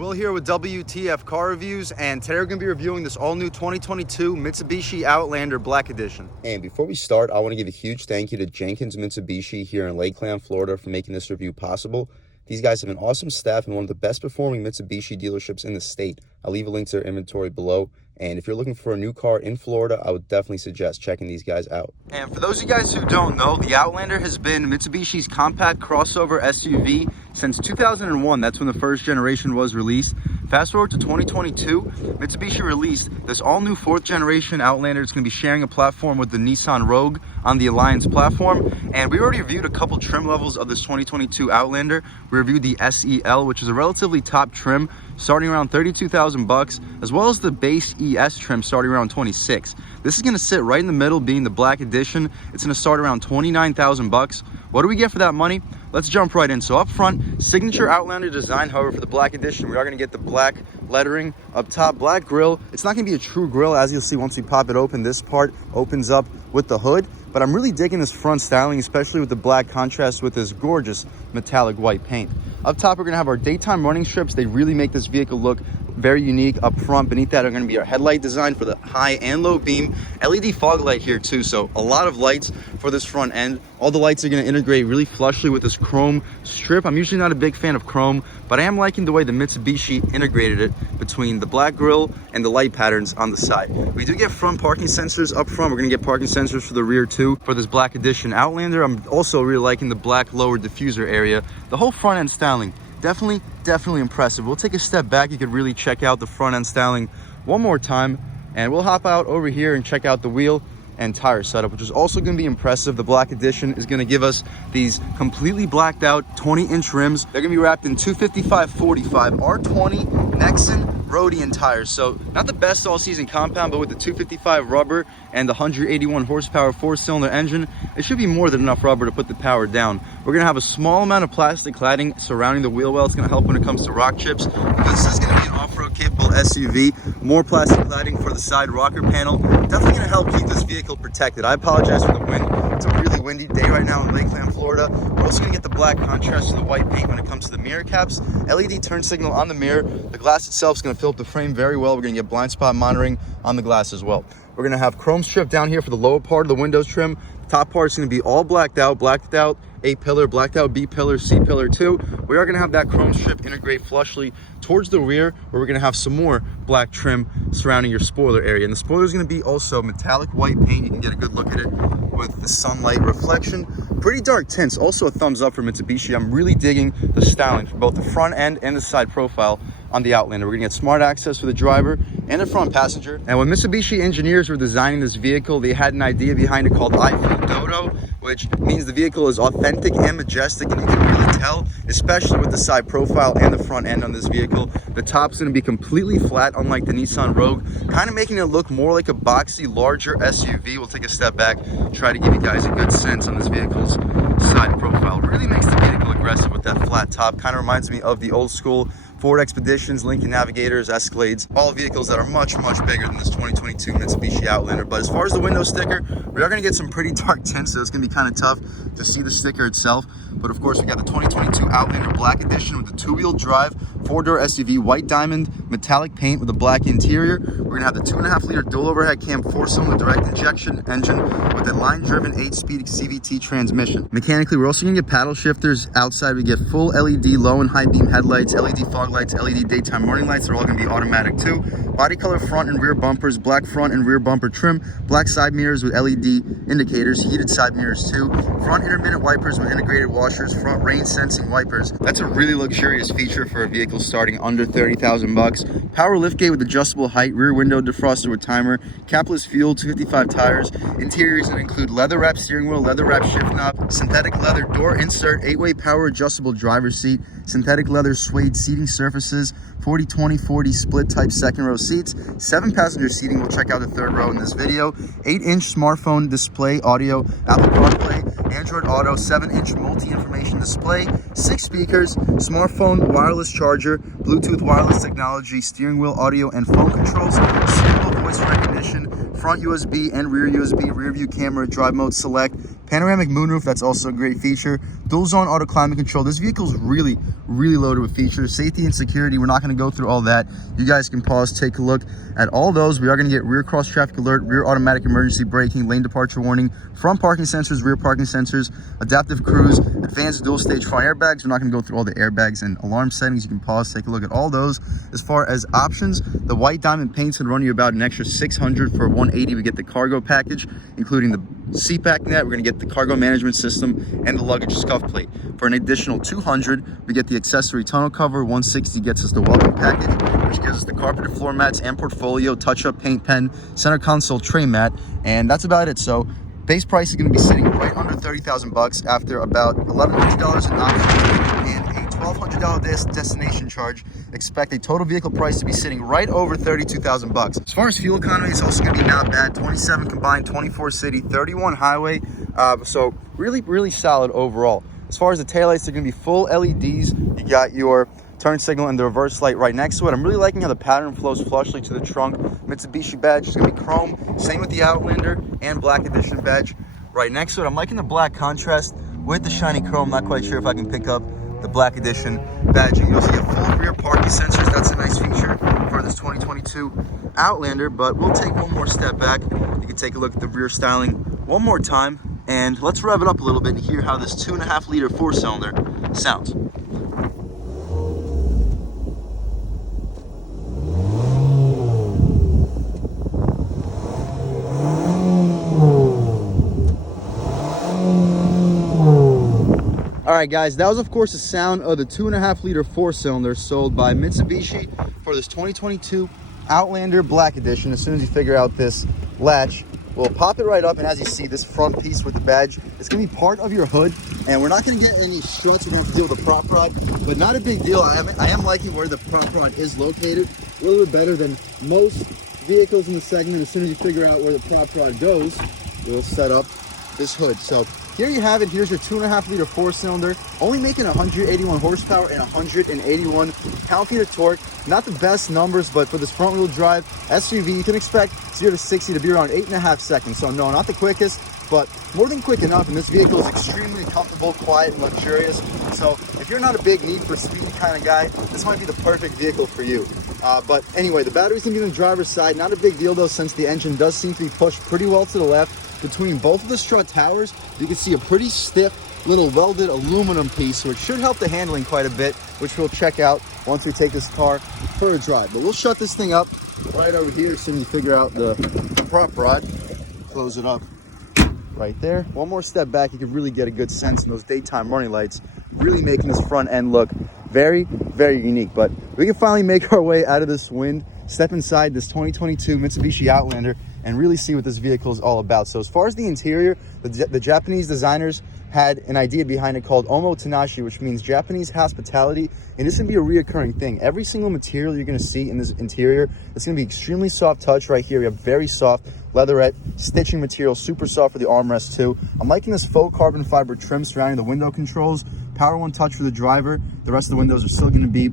Will here with W.T.F car reviews, and today we're going to be reviewing this all-new 2022 Mitsubishi Outlander Black Edition. And before we start, I want to give a huge thank you to Jenkins Mitsubishi here in Lakeland, Florida for making this review possible. These guys have an awesome staff and one of the best performing Mitsubishi dealerships in the state. I'll leave a link to their inventory below. And if you're looking for a new car in Florida, I would definitely suggest checking these guys out. And for those of you guys who don't know, the Outlander has been Mitsubishi's compact crossover SUV since 2001. That's when the first generation was released. Fast forward to 2022, Mitsubishi released this all-new 4th generation Outlander. It's going to be sharing a platform with the Nissan Rogue on the Alliance platform. And we already reviewed a couple trim levels of this 2022 Outlander. We reviewed the SEL, which is a relatively top trim, starting around $32,000, as well as the base ES trim starting around $26,000. This is going to sit right in the middle, being the Black Edition. It's going to start around $29,000. What do we get for that money? Let's jump right in. So up front, signature Outlander design. However, for the Black Edition, we are going to get the black lettering up top, black grille. It's not going to be a true grille, as you'll see once we pop it open. This part opens up with the hood, but I'm really digging this front styling, especially with the black contrast with this gorgeous metallic white paint. Up top, we're going to have our daytime running strips. They really make this vehicle look very unique. Up front, beneath that are going to be our headlight design for the high and low beam. LED fog light here too, so a lot of lights for this front end. All the lights are going to integrate really flushly with this chrome strip. I'm usually not a big fan of chrome, but I am liking the way the Mitsubishi integrated it between the black grille and the light patterns on the side. We do get front parking sensors up front. We're going to get parking sensors for the rear too for this Black Edition Outlander. I'm also really liking the black lower diffuser area. The whole front end styling, definitely impressive. We'll take a step back. You could really check out the front end styling one more time, and we'll hop out over here and check out the wheel and tire setup, which is also going to be impressive. The Black Edition is going to give us these completely blacked out 20-inch rims. They're going to be wrapped in 255/45 R20 Nexen Rhodian tires. So not the best all-season compound, but with the 255 rubber and the 181 horsepower 4-cylinder engine, it should be more than enough rubber to put the power down. We're going to have a small amount of plastic cladding surrounding the wheel well. It's going to help when it comes to rock chips, because this is going to be an off-road capable SUV. More plastic cladding for the side rocker panel. Definitely going to help keep this vehicle protected. I apologize for the wind. It's a really windy day right now in Lakeland, Florida. We're also going to get the black contrast to the white paint when it comes to the mirror caps. LED turn signal on the mirror. The glass itself is going to fill up the frame very well. We're going to get blind spot monitoring on the glass as well. We're going to have chrome strip down here for the lower part of the windows trim. Top part is going to be all blacked out A pillar, blacked out B pillar, C pillar too. We are going to have that chrome strip integrate flushly towards the rear, where we're going to have some more black trim surrounding your spoiler area. And the spoiler is going to be also metallic white paint. You can get a good look at it with the sunlight reflection. Pretty dark tints. Also a thumbs up for Mitsubishi. I'm really digging the styling for both the front end and the side profile on the Outlander. We're going to get smart access for the driver and the front passenger. And when Mitsubishi engineers were designing this vehicle, they had an idea behind it called I Feel Dodo, which means the vehicle is authentic and majestic, and you can really tell, especially with the side profile and the front end on this vehicle. The top's going to be completely flat, unlike the Nissan Rogue, kind of making it look more like a boxy, larger SUV. We'll take a step back, try to give you guys a good sense on this vehicle's side profile. It really makes the vehicle aggressive with that flat top. Kind of reminds me of the old school Ford Expeditions, Lincoln Navigators, Escalades, all vehicles that are much bigger than this 2022 Mitsubishi Outlander. But as far as the window sticker, we are going to get some pretty dark tints, so it's going to be kind of tough to see the sticker itself. But of course, we got the 2022 Outlander Black Edition with the 2-wheel drive, 4-door SUV, white diamond, metallic paint with a black interior. We're going to have the 2.5-liter dual overhead cam 4-cylinder direct injection engine with a line-driven 8-speed CVT transmission. Mechanically, we're also going to get paddle shifters outside. We get full LED low and high beam headlights, LED fog lights, LED daytime running lights. They're all going to be automatic too. Body color front and rear bumpers, black front and rear bumper trim, black side mirrors with LED indicators, heated side mirrors too, front intermittent wipers with integrated washers, front rain sensing wipers. That's a really luxurious feature for a vehicle starting under $30,000. Power liftgate with adjustable height, rear window defroster with timer, capless fuel, 255 tires. Interiors that include leather wrap steering wheel, leather wrap shift knob, synthetic leather door insert, 8-way power adjustable driver's seat, synthetic leather suede seating surfaces, 40-20-40 split type second row seats, 7-passenger seating. We'll check out the third row in this video. 8-inch smartphone display audio, Apple CarPlay, Android Auto, 7-inch multi-information display, 6 speakers, smartphone wireless charger, Bluetooth wireless technology, steering wheel audio and phone controls, single voice recognition, front USB and rear USB, rear view camera, drive mode select, Panoramic moonroof, that's also a great feature. Dual zone auto climate control. This vehicle is really loaded with features. Safety and security, we're not going to go through all that. You guys can pause, take a look at all those. We are going to get rear cross traffic alert, rear automatic emergency braking, lane departure warning, front parking sensors, rear parking sensors, adaptive cruise, advanced dual stage front airbags. We're not going to go through all the airbags and alarm settings. You can pause, take a look at all those. As far as options, the white diamond paint's going to run you about an extra $600. For $180, we get the cargo package, including the seat back net. We're going to get the cargo management system and the luggage scuff plate. For an additional $200, we get the accessory tonneau cover. $160 gets us the welcome package, which gives us the carpeted floor mats and portfolio, touch-up paint pen, center console tray mat, and that's about it. So base price is going to be sitting right under 30,000 bucks after about $1,100 in options and a $1,200 destination charge. Expect a total vehicle price to be sitting right over 32,000 bucks. As far as fuel economy, it's also going to be not bad. 27 combined, 24 city, 31 highway. So really solid overall. As far as the taillights, they're going to be full LEDs. You got your turn signal and the reverse light right next to it. I'm really liking how the pattern flows flushly to the trunk. Mitsubishi badge is going to be chrome. Same with the Outlander and black edition badge right next to it. I'm liking the black contrast with the shiny chrome. Not quite sure if I can pick up the black edition badging. You also get full rear parking sensors. That's a nice feature for this 2022 Outlander, but we'll take one more step back. You can take a look at the rear styling one more time, and let's rev it up a little bit and hear how this 2.5 liter 4-cylinder sounds. All right, guys, that was, of course, the sound of the 2.5 liter 4-cylinder sold by Mitsubishi for this 2022 Outlander Black Edition. As soon as you figure out this latch, we'll pop it right up, and as you see, this front piece with the badge, it's going to be part of your hood, and we're not going to get any struts. We're going to have to deal with the prop rod, but not a big deal. I am liking where the prop rod is located, a little bit better than most vehicles in the segment. As soon as you figure out where the prop rod goes, we'll set up this hood. So here you have it. Here's your 2.5 liter 4-cylinder, only making 181 horsepower and 181 pound-feet of torque. Not the best numbers, but for this front-wheel drive SUV, you can expect 0 to 60 to be around 8.5 seconds. So no, not the quickest, but more than quick enough. And this vehicle is extremely comfortable, quiet, and luxurious. So if you're not a big Need for Speed kind of guy, this might be the perfect vehicle for you. But anyway, the battery's gonna be on the driver's side. Not a big deal though, since the engine does seem to be pushed pretty well to the left. Between both of the strut towers, you can see a pretty stiff little welded aluminum piece, which should help the handling quite a bit, which we'll check out once we take this car for a drive. But we'll shut this thing up right over here as soon as you figure out the prop rod. Close it up right there. One more step back, you can really get a good sense in those daytime running lights, really making this front end look very unique. But we can finally make our way out of this wind, step inside this 2022 Mitsubishi Outlander, and really see what this vehicle is all about. So as far as the interior, the Japanese designers had an idea behind it called Omotenashi, which means Japanese hospitality, and this is gonna be a reoccurring thing. Every single material you're gonna see in this interior, it's gonna be extremely soft touch. Right here we have very soft leatherette stitching material, super soft for the armrest too. I'm liking this faux carbon fiber trim surrounding the window controls. Power one touch for the driver. The rest of the windows are still going to be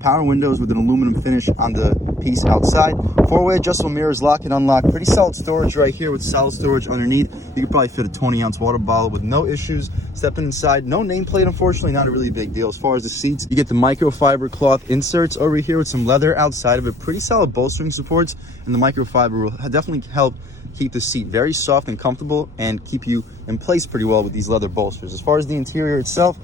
power windows with an aluminum finish on the piece outside. 4-way adjustable mirrors, lock and unlock. Pretty solid storage right here with solid storage underneath. You could probably fit a 20-ounce water bottle with no issues. Stepping inside, no nameplate, unfortunately, not a really big deal. As far as the seats, you get the microfiber cloth inserts over here with some leather outside of it. Pretty solid bolstering supports, and the microfiber will definitely help keep the seat very soft and comfortable and keep you in place pretty well with these leather bolsters. As far as the interior itself,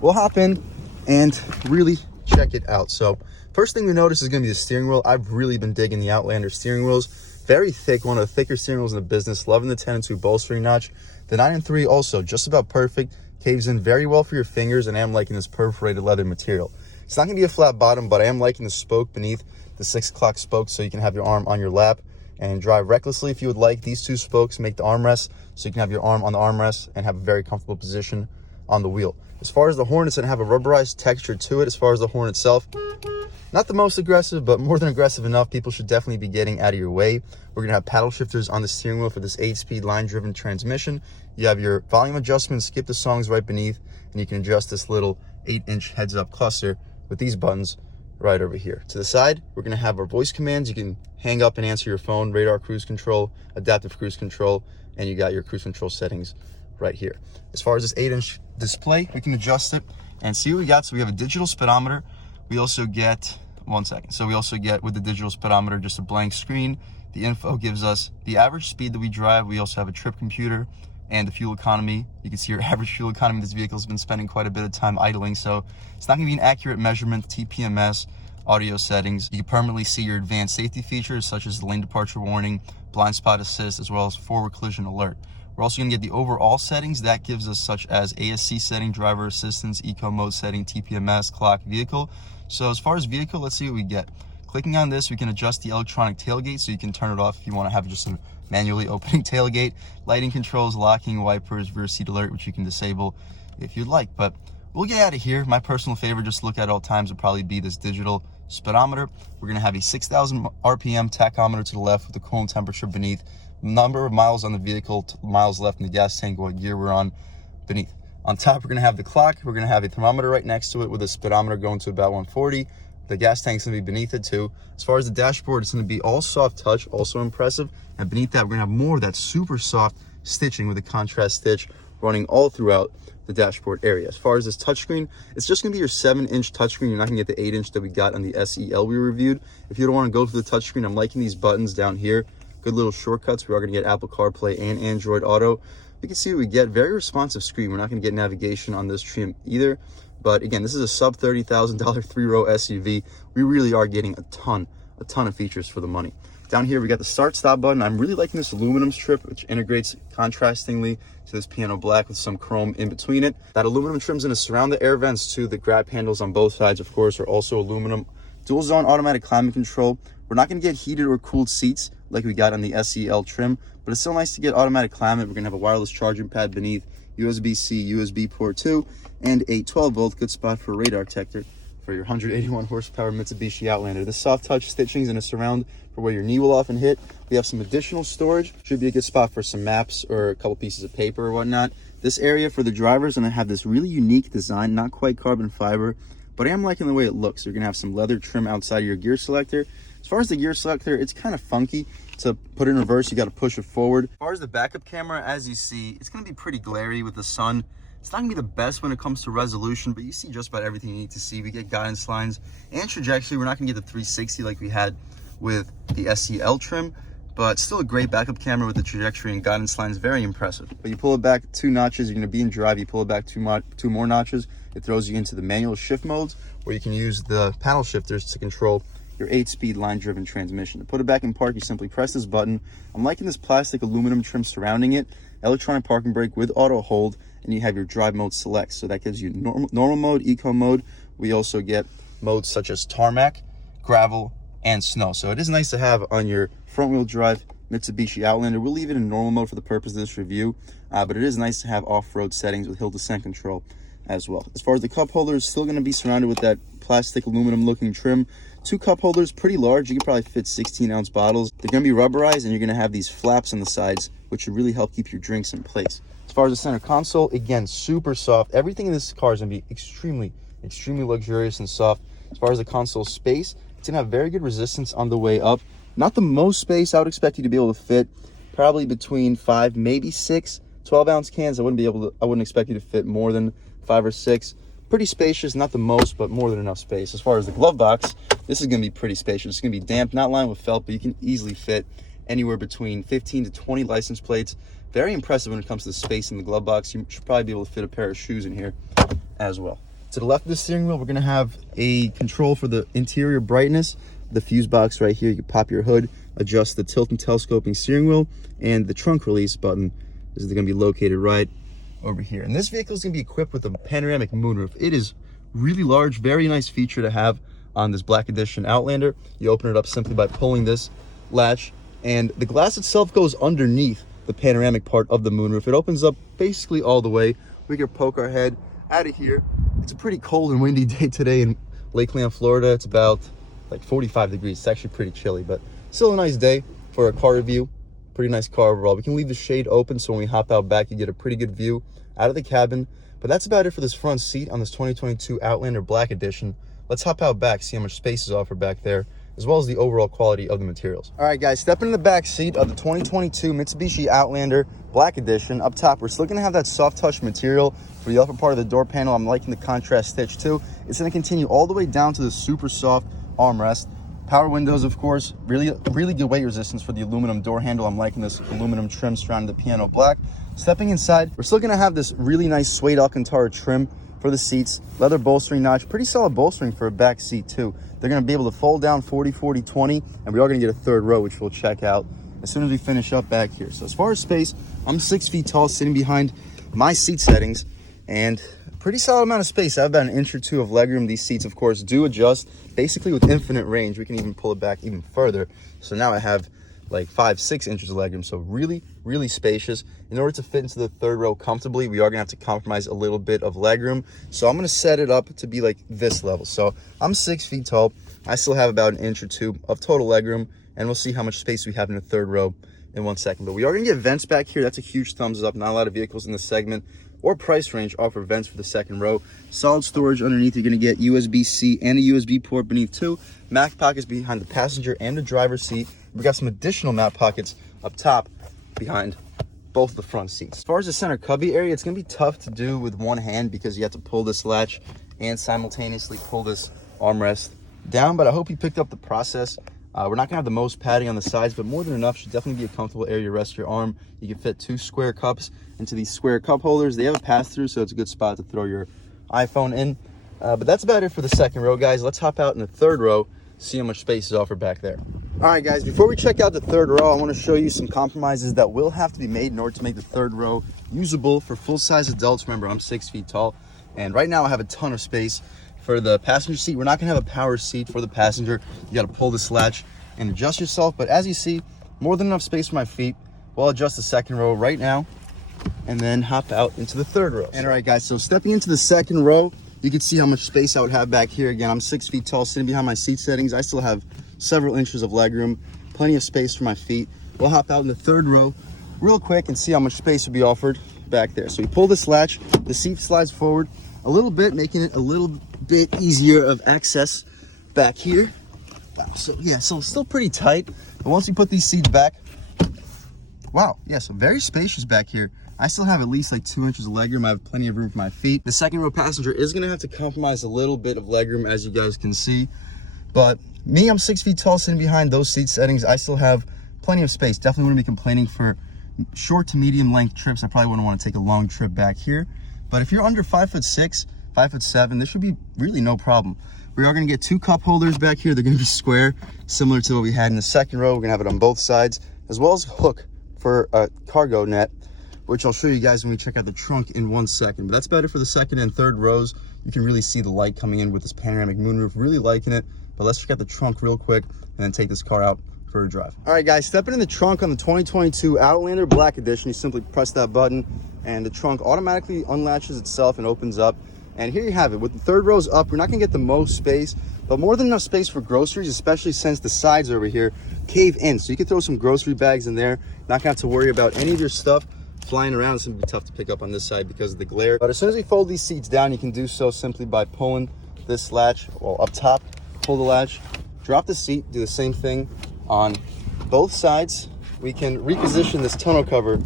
we'll hop in and really check it out. So first thing we notice is going to be the steering wheel. I've really been digging the Outlander steering wheels. Very thick, one of the thicker steering wheels in the business. Loving the 10-2 bolstering notch. The 9-3 also just about perfect. Caves in very well for your fingers, and I am liking this perforated leather material. It's not going to be a flat bottom, but I am liking the spoke beneath the 6 o'clock spoke, so you can have your arm on your lap and drive recklessly if you would like. These 2 spokes make the armrest, so you can have your arm on the armrest and have a very comfortable position on the wheel. As far as the horn, it's going to have a rubberized texture to it. As far as the horn itself, not the most aggressive, but more than aggressive enough. People should definitely be getting out of your way. We're going to have paddle shifters on the steering wheel for this 8-speed line-driven transmission. You have your volume adjustment, skip the songs right beneath, and you can adjust this little 8-inch heads-up cluster with these buttons right over here. To the side, we're going to have our voice commands. You can hang up and answer your phone, radar cruise control, adaptive cruise control, and you got your cruise control settings right here. As far as this 8-inch display, we can adjust it and see what we got. So we have a digital speedometer. We also get, one second. So we also get, with the digital speedometer, just a blank screen. The info gives us the average speed that we drive. We also have a trip computer and the fuel economy. You can see your average fuel economy. This vehicle has been spending quite a bit of time idling, so it's not gonna be an accurate measurement. TPMS, audio settings. You can permanently see your advanced safety features, such as the lane departure warning, blind spot assist, as well as forward collision alert. We're also gonna get the overall settings. That gives us such as ASC setting, driver assistance, eco mode setting, TPMS, clock, vehicle. So as far as vehicle, let's see what we get. Clicking on this, we can adjust the electronic tailgate, so you can turn it off if you want to have just a manually opening tailgate. Lighting controls, locking, wipers, rear seat alert, which you can disable if you'd like. But we'll get out of here. My personal favorite, just to look at all times, would probably be this digital speedometer. We're going to have a 6,000 RPM tachometer to the left with the coolant temperature beneath. Number of miles on the vehicle, miles left in the gas tank, what year we're on beneath. On top, we're going to have the clock. We're going to have a thermometer right next to it with a speedometer going to about 140. The gas tank's gonna be beneath it too. As far as the dashboard, it's gonna be all soft touch, also impressive. And beneath that, we're gonna have more of that super soft stitching with a contrast stitch running all throughout the dashboard area. As far as this touchscreen, it's just gonna be your 7-inch touchscreen. You're not gonna get the 8-inch that we got on the SEL we reviewed. If you don't wanna go for the touchscreen, I'm liking these buttons down here. Good little shortcuts. We are gonna get Apple CarPlay and Android Auto. You can see what we get. Very responsive screen. We're not gonna get navigation on this trim either. But again, this is a sub $30,000 3-row SUV. We really are getting a ton of features for the money. Down here, we got the start stop button. I'm really liking this aluminum strip, which integrates contrastingly to this piano black with some chrome in between it. That aluminum trim's gonna surround the air vents too. The grab handles on both sides, of course, are also aluminum. Dual zone automatic climate control. We're not gonna get heated or cooled seats like we got on the SEL trim, but it's still nice to get automatic climate. We're gonna have a wireless charging pad beneath, USB-C, USB port 2, and a 12-volt, good spot for a radar detector for your 181 horsepower Mitsubishi Outlander. This soft touch stitching is going to surround for where your knee will often hit. We have some additional storage. Should be a good spot for some maps or a couple pieces of paper or whatnot. This area for the driver is going to have this really unique design, not quite carbon fiber, but I am liking the way it looks. You're going to have some leather trim outside of your gear selector. As far as the gear selector, it's kind of funky. To put it in reverse, you got to push it forward. As far as the backup camera, as you see, it's going to be pretty glary with the sun. It's not going to be the best when it comes to resolution, but you see just about everything you need to see. We get guidance lines and trajectory. We're not going to get the 360 like we had with the SEL trim, but still a great backup camera with the trajectory and guidance lines. Very impressive. But you pull it back 2 notches, you're going to be in drive. You pull it back 2 more notches, it throws you into the manual shift modes, where you can use the paddle shifters to control your 8-speed line-driven transmission. To put it back in park, you simply press this button. I'm liking this plastic aluminum trim surrounding it. Electronic parking brake with auto hold, and you have your drive mode select. So that gives you normal mode, eco mode. We also get modes such as tarmac, gravel, and snow. So it is nice to have on your front-wheel drive Mitsubishi Outlander. We'll leave it in normal mode for the purpose of this review, but it is nice to have off-road settings with hill descent control as well. As far as the cup holder, it's still going to be surrounded with that plastic aluminum looking trim. 2 cup holders, pretty large. You can probably fit 16-ounce bottles. They're going to be rubberized, and you're going to have these flaps on the sides, which should really help keep your drinks in place. As far as the center console, again, super soft. Everything in this car is going to be extremely luxurious and soft. As far as the console space, it's going to have very good resistance on the way up. Not the most space I would expect you to be able to fit. Probably between 5, maybe 6 12-ounce cans. I wouldn't expect you to fit more than 5 or 6. Pretty spacious, not the most, but more than enough space. As far as the glove box, this is going to be pretty spacious. It's going to be damp, not lined with felt, but you can easily fit anywhere between 15 to 20 license plates. Very impressive when it comes to the space in the glove box. You should probably be able to fit a pair of shoes in here as well. To the left of the steering wheel, we're going to have a control for the interior brightness. The fuse box right here, you can pop your hood, adjust the tilt and telescoping steering wheel, and the trunk release button is going to be located right over here. And this vehicle is going to be equipped with a panoramic moonroof. It is really large, very nice feature to have on this Black Edition Outlander. You open it up simply by pulling this latch, and the glass itself goes underneath the panoramic part of the moonroof. It opens up basically all the way. We can poke our head out of here. It's a pretty cold and windy day today in Lakeland, Florida. It's about like 45 degrees. It's actually pretty chilly, but still a nice day for a car review. Pretty nice car overall. We can leave the shade open, so when we hop out back, you get a pretty good view out of the cabin. But that's about it for this front seat on this 2022 Outlander Black Edition. Let's hop out back, see how much space is offered back there, as well as the overall quality of the materials. All right, guys, stepping in the back seat of the 2022 Mitsubishi Outlander Black Edition. Up top, we're still gonna have that soft touch material for the upper part of the door panel. I'm liking the contrast stitch too. It's gonna continue all the way down to the super soft armrest. Power windows, of course, really good weight resistance for the aluminum door handle. I'm liking this aluminum trim surrounding the piano black. Stepping inside, we're still gonna have this really nice suede Alcantara trim for the seats. Leather bolstering notch, pretty solid bolstering for a back seat too. They're gonna be able to fold down 40-40-20, and we are gonna get a third row, which we'll check out as soon as we finish up back here. So as far as space, I'm 6 feet tall, sitting behind my seat settings, and pretty solid amount of space. I have about an inch or two of legroom. These seats, of course, do adjust basically with infinite range. We can even pull it back even further. So now I have like 5-6 inches of legroom. So really spacious. In order to fit into the third row comfortably, we are gonna have to compromise a little bit of legroom. So I'm gonna set it up to be like this level. So I'm 6 feet tall. I still have about an inch or two of total legroom, and we'll see how much space we have in the third row in 1 second. But we are gonna get vents back here. That's a huge thumbs up. Not a lot of vehicles in this segment or price range offer vents for the second row. Solid storage underneath. You're gonna get USB-C and a USB port beneath too. Map pockets behind the passenger and the driver's seat. We got some additional map pockets up top behind both the front seats. As far as the center cubby area, it's gonna be tough to do with one hand because you have to pull this latch and simultaneously pull this armrest down, but I hope you picked up the process. We're not gonna have the most padding on the sides, but more than enough. Should definitely be a comfortable area to rest your arm. You can fit 2 square cups into these square cup holders. They have a pass-through, so it's a good spot to throw your iPhone in. But that's about it for the second row, guys. Let's hop out in the third row, see how much space is offered back there. All right, guys, before we check out the third row, I want to show you some compromises that will have to be made in order to make the third row usable for full-size adults. Remember, I'm 6 feet tall, and right now I have a ton of space. For the passenger seat, we're not gonna have a power seat for the passenger. You gotta pull this latch and adjust yourself, but as you see, more than enough space for my feet. We'll adjust the second row right now and then hop out into the third row. And all right, guys, so stepping into the second row, you can see how much space I would have back here. Again, I'm 6 feet tall, sitting behind my seat settings. I still have several inches of legroom, plenty of space for my feet. We'll hop out in the third row real quick and see how much space will be offered back there. So we pull this latch, the seat slides forward a little bit, making it a little bit easier of access back here. So yeah, so still pretty tight, but once you put these seats back, wow, yeah, so very spacious back here. I still have at least like 2 inches of legroom. I have plenty of room for my feet. The second row passenger is gonna have to compromise a little bit of legroom, as you guys can see, but me, I'm 6 feet tall, sitting behind those seat settings. I still have plenty of space. Definitely wouldn't be complaining for short to medium length trips. I probably wouldn't want to take a long trip back here, but if you're under 5'6", 5'7", this should be really no problem. We are going to get 2 cup holders back here. They're going to be square, similar to what we had in the second row. We're going to have it on both sides, as well as a hook for a cargo net, which I'll show you guys when we check out the trunk in 1 second. But that's better for the second and third rows. You can really see the light coming in with this panoramic moonroof. Really liking it. But let's check out the trunk real quick and then take this car out for a drive. All right, guys, stepping in the trunk on the 2022 Outlander Black Edition. You simply press that button and the trunk automatically unlatches itself and opens up. And here you have it. With the third rows up, you're not gonna get the most space, but more than enough space for groceries, especially since the sides over here cave in. So you can throw some grocery bags in there. Not gonna have to worry about any of your stuff flying around. It's gonna be tough to pick up on this side because of the glare. But as soon as we fold these seats down, you can do so simply by pulling this latch, well, up top, pull the latch, drop the seat, do the same thing on both sides. We can reposition this tonneau cover.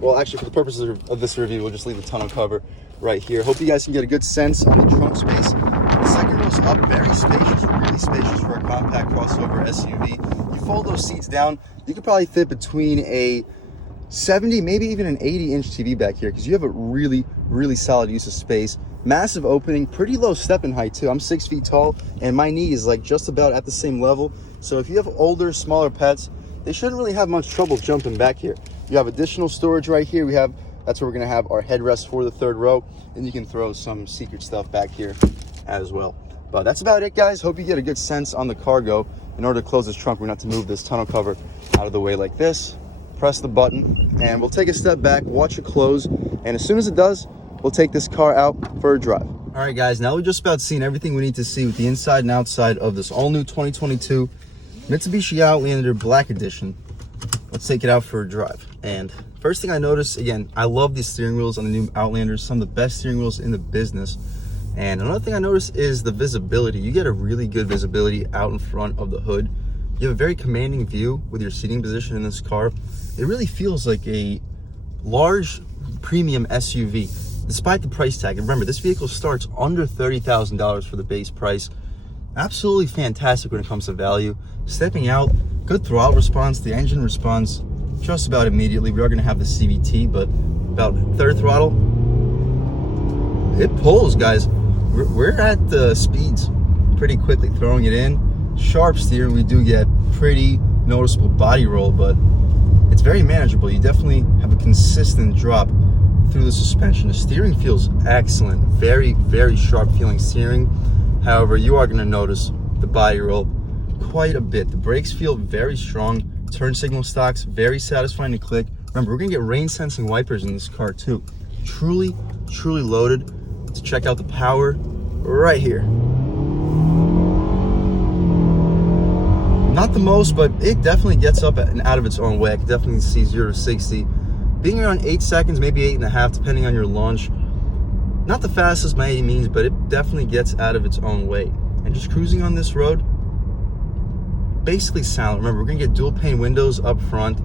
Well, actually, for the purposes of this review, we'll just leave the tonneau cover right here. Hope you guys can get a good sense on the trunk space. The second row's up, very spacious, really spacious for a compact crossover SUV. You fold those seats down, you could probably fit between a 70, maybe even an 80-inch TV back here, because you have a really solid use of space. Massive opening, pretty low step-in height too. I'm 6 feet tall, and my knee is like just about at the same level. So if you have older, smaller pets, they shouldn't really have much trouble jumping back here. You have additional storage right here. That's where we're gonna have our headrest for the third row, and you can throw some secret stuff back here as well. But that's about it, guys. Hope you get a good sense on the cargo. In order to close this trunk, we're gonna have to move this tonneau cover out of the way like this. Press the button, and we'll take a step back, watch it close, and as soon as it does, we'll take this car out for a drive. All right, guys, now we're just about seen everything we need to see with the inside and outside of this all-new 2022 Mitsubishi Outlander Black Edition. Let's take it out for a drive. And first thing I noticed, again, I love these steering wheels on the new Outlanders, some of the best steering wheels in the business. And another thing I noticed is the visibility. You get a really good visibility out in front of the hood. You have a very commanding view with your seating position in this car. It really feels like a large premium SUV, despite the price tag. And remember, this vehicle starts under $30,000 for the base price. Absolutely fantastic when it comes to value. Stepping out, good throttle response. The engine responds just about immediately. We are going to have the CVT, but about third throttle, it pulls, guys. We're at the speeds pretty quickly, throwing it in. Sharp steering, we do get pretty noticeable body roll, but it's very manageable. You definitely have a consistent drop through the suspension. The steering feels excellent. Very, very sharp feeling steering. However, you are going to notice the body roll quite a bit. The brakes feel very strong. Turn signal stocks, very satisfying to click. Remember, we're going to get rain sensing wipers in this car too. Truly, truly loaded. To check out the power right here. Not the most, but it definitely gets up and out of its own way. I can definitely see 0 to 60 being around 8 seconds, maybe 8.5, depending on your launch. Not the fastest by any means, but it definitely gets out of its own way. And just cruising on this road, basically silent. Remember, we're gonna get dual pane windows up front.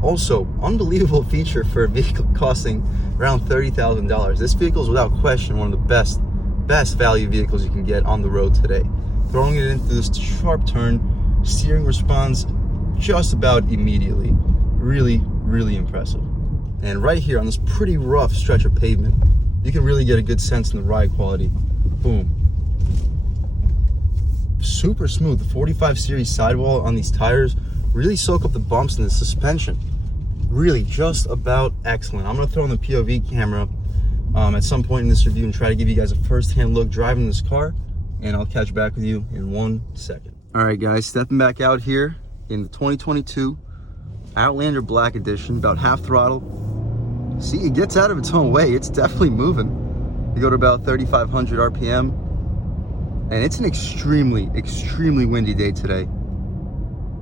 Also, unbelievable feature for a vehicle costing around $30,000. This vehicle is without question one of the best value vehicles you can get on the road today. Throwing it into this sharp turn, steering responds just about immediately. Really, really impressive. And right here on this pretty rough stretch of pavement, you can really get a good sense in the ride quality. Boom. Super smooth. The 45 series sidewall on these tires really soak up the bumps, in the suspension really just about excellent. I'm going to throw in the POV camera at some point in this review and try to give you guys a first-hand look driving this car, and I'll catch back with you in 1 second. All right, guys, stepping back out here in the 2022 Outlander Black Edition, about half throttle. See, it gets out of its own way. It's definitely moving. You go to about 3,500 RPM, and it's an extremely, extremely windy day today.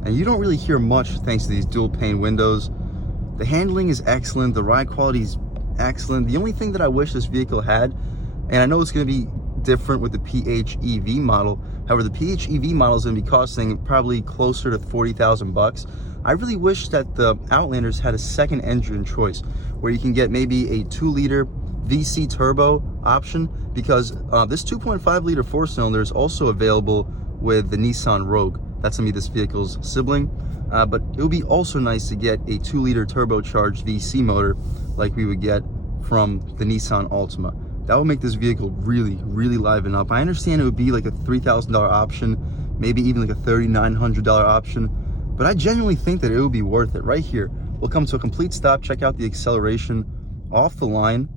And you don't really hear much thanks to these dual pane windows. The handling is excellent. The ride quality is excellent. The only thing that I wish this vehicle had, and I know it's going to be different with the PHEV model. However, the PHEV model is going to be costing probably closer to 40,000 bucks. I really wish that the Outlanders had a second engine choice where you can get maybe a 2-liter VC turbo option, because this 2.5 liter 4-cylinder is also available with the Nissan Rogue. That's gonna be this vehicle's sibling, but it would be also nice to get a 2-liter turbocharged VC motor like we would get from the Nissan Altima. That would make this vehicle really, really liven up. I understand it would be like a $3,000 option, maybe even like a $3,900 option, but I genuinely think that it would be worth it. Right here, we'll come to a complete stop, check out the acceleration off the line,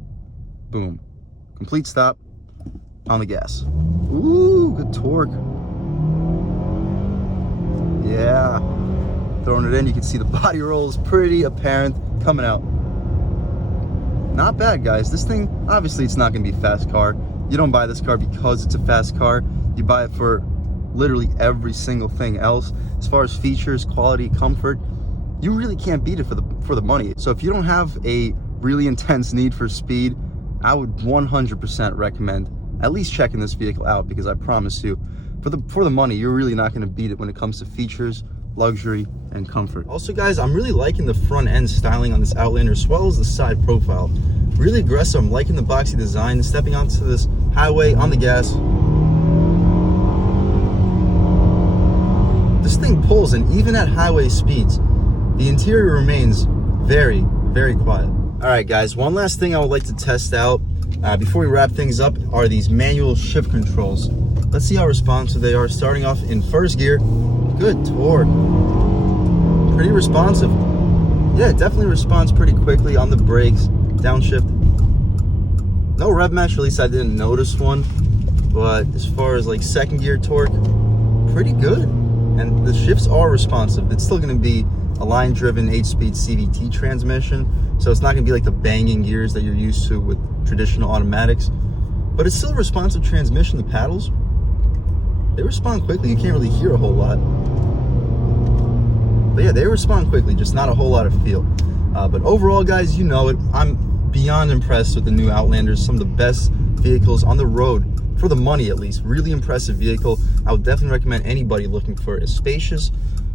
boom. Complete stop on the gas. Ooh, good torque. Yeah, throwing it in, you can see the body roll is pretty apparent coming out. Not bad, guys. This thing, obviously it's not gonna be a fast car. You don't buy this car because it's a fast car. You buy it for literally every single thing else. As far as features, quality, comfort, you really can't beat it for the money. So if you don't have a really intense need for speed, I would 100% recommend at least checking this vehicle out, because I promise you, for the money, you're really not going to beat it when it comes to features, luxury, and comfort. Also, guys, I'm really liking the front end styling on this Outlander, as well as the side profile. Really aggressive. I'm liking the boxy design. Stepping onto this highway on the gas, this thing pulls, and even at highway speeds, the interior remains very, very quiet. All right, guys, one last thing I would like to test out before we wrap things up are these manual shift controls. Let's see how responsive they are. Starting off in first gear, good torque, pretty responsive. Yeah, it definitely responds pretty quickly on the brakes. Downshift, no rev match, or at least I didn't notice one. But as far as like second gear torque, pretty good. And the shifts are responsive. It's still going to be a line-driven 8-speed CVT transmission, so it's not going to be like the banging gears that you're used to with traditional automatics. But it's still a responsive transmission. The paddles, they respond quickly. You can't really hear a whole lot. But yeah, they respond quickly, just not a whole lot of feel. But overall, guys, you know it. I'm beyond impressed with the new Outlanders. Some of the best vehicles on the road for the money at least, really impressive vehicle. I would definitely recommend anybody looking for a spacious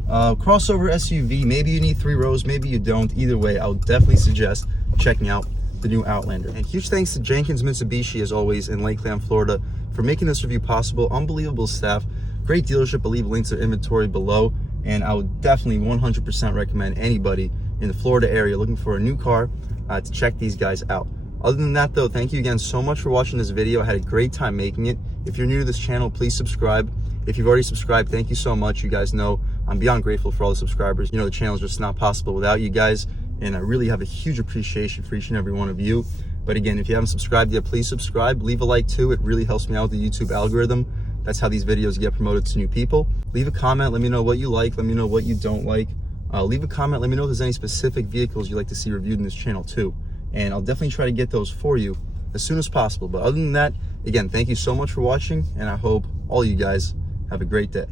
crossover SUV. Maybe you need 3 rows, maybe you don't. Either way, I would definitely suggest checking out the new Outlander. And huge thanks to Jenkins Mitsubishi, as always, in Lakeland, Florida, for making this review possible. Unbelievable staff, great dealership. I'll leave links to inventory below, and I would definitely 100% recommend anybody in the Florida area looking for a new car to check these guys out. Other than that though, thank you again so much for watching this video. I had a great time making it. If you're new to this channel, please subscribe. If you've already subscribed, thank you so much. You guys know I'm beyond grateful for all the subscribers. You know, the channel is just not possible without you guys, and I really have a huge appreciation for each and every one of you. But again, if you haven't subscribed yet, please subscribe. Leave a like too. It really helps me out with the YouTube algorithm. That's how these videos get promoted to new people. Leave a comment. Let me know what you like. Let me know what you don't like. Leave a comment. Let me know if there's any specific vehicles you'd like to see reviewed in this channel too. And I'll definitely try to get those for you as soon as possible. But other than that, again, thank you so much for watching, and I hope all you guys have a great day.